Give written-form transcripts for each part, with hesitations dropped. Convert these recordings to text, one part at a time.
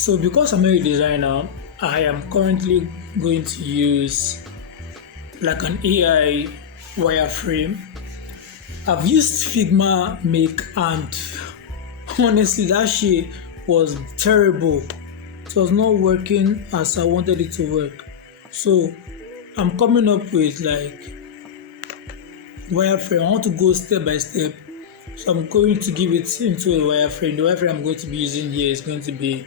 So because I'm a designer, I am currently going to use like an AI wireframe. I've used Figma Make and honestly that shit was terrible. It was not working as I wanted it to work. So I'm coming up with like wireframe. I want to go step by step. So I'm going to give it into a wireframe. The wireframe I'm going to be using here is going to be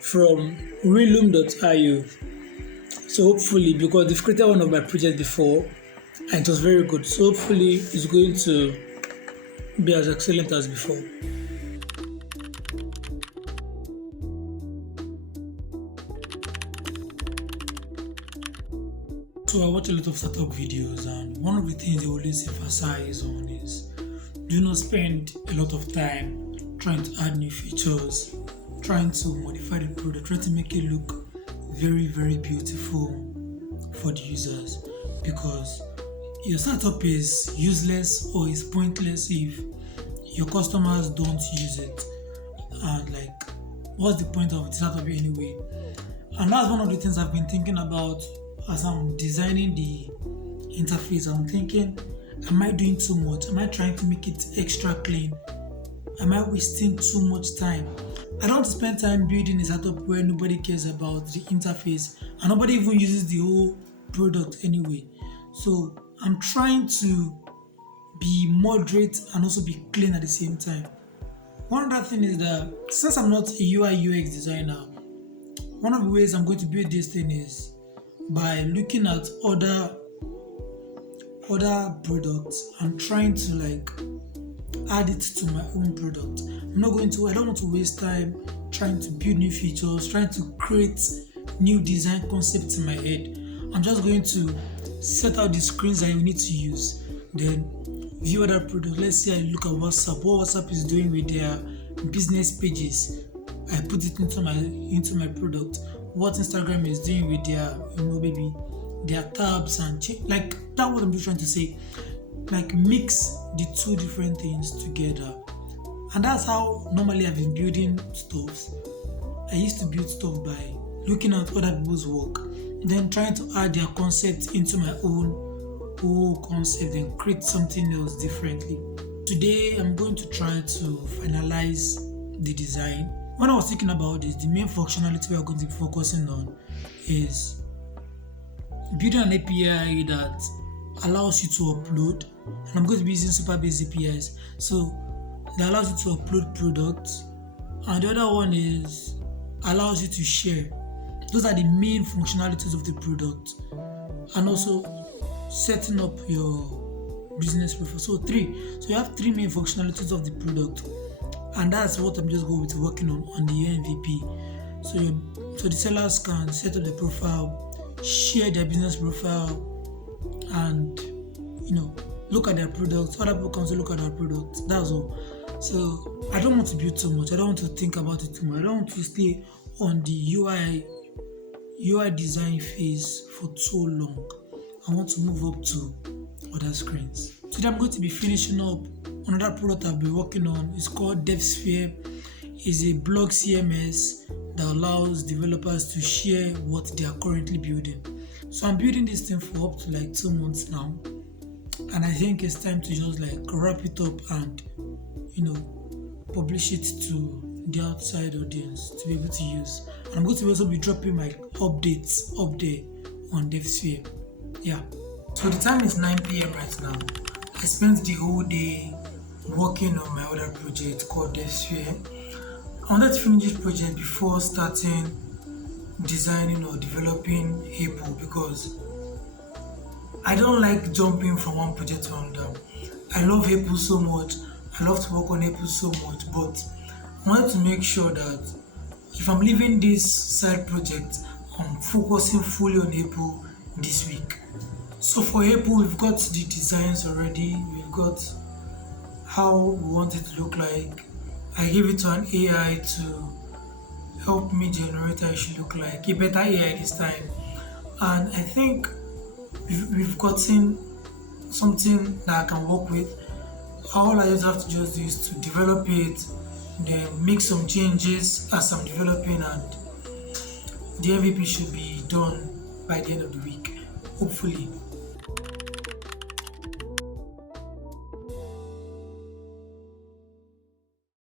from Reloom.io. So hopefully, because they've created one of my projects before and it was very good. So hopefully it's going to be as excellent as before. So I watch a lot of startup videos, and one of the things they always emphasize on is do not spend a lot of time trying to add new features, trying to modify the product, trying to make it look very, very beautiful for the users, because your startup is useless or is pointless if your customers don't use it. And like, what's the point of the startup anyway? And that's one of the things I've been thinking about as I'm designing the interface. I'm thinking, am I doing too much? Am I trying to make it extra clean? Am I wasting too much time? I don't want to spend time building a setup where nobody cares about the interface and nobody even uses the whole product anyway. So I'm trying to be moderate and also be clean at the same time. One other thing is that since I'm not a UI UX designer, one of the ways I'm going to build this thing is by looking at other products and trying to like add it to my own product. I don't want to waste time trying to build new features, trying to create new design concepts in my head. I'm just going to set out the screens I need to use, then view other products. Let's say I look at WhatsApp, what WhatsApp is doing with their business pages. I put it into my product. What Instagram is doing with their, maybe their tabs and like that. What I'm just trying to say, like mix the two different things together, and that's how normally I've been building stuff. I used to build stuff by looking at other people's work, then trying to add their concepts into my own whole concept and create something else differently. Today I'm going to try to finalize the design. When I was thinking about this, the main functionality we are going to be focusing on is building an API that allows you to upload, and I'm going to be using Supabase APIs. So that allows you to upload products, and the other one is allows you to share. Those are the main functionalities of the product, and also setting up your business profile. So you have three main functionalities of the product, and that's what I'm just going to be working on the MVP. So the sellers can set up the profile, share their business profile, and look at their products. Other people can also look at their products. That's all. So I don't want to build too much. I don't want to think about it too much. I don't want to stay on the UI design phase for too long. I want to move up to other screens. Today I'm going to be finishing up another product I've been working on. It's called DevSphere. It's a blog CMS that allows developers to share what they are currently building. So I'm building this thing for up to like 2 months now, and I think it's time to just like wrap it up and publish it to the outside audience to be able to use. And I'm going to also be dropping my updates up there on DevSphere. Yeah. So the time is 9 p.m. right now. I spent the whole day working on my other project called DevSphere. I wanted to finish this project before starting designing or developing Apple, because I don't like jumping from one project to another. I love Apple so much. I love to work on Apple so much, but I wanted to make sure that if I'm leaving this side project, I'm focusing fully on Apple this week. So for Apple, we've got the designs already. We've got how we want it to look like. I gave it to an AI to help me generate how it should look like. A better AI this time. And I think we've gotten something that I can work with. All I just have to just do is to develop it, then make some changes as I'm developing, and the MVP should be done by the end of the week, hopefully.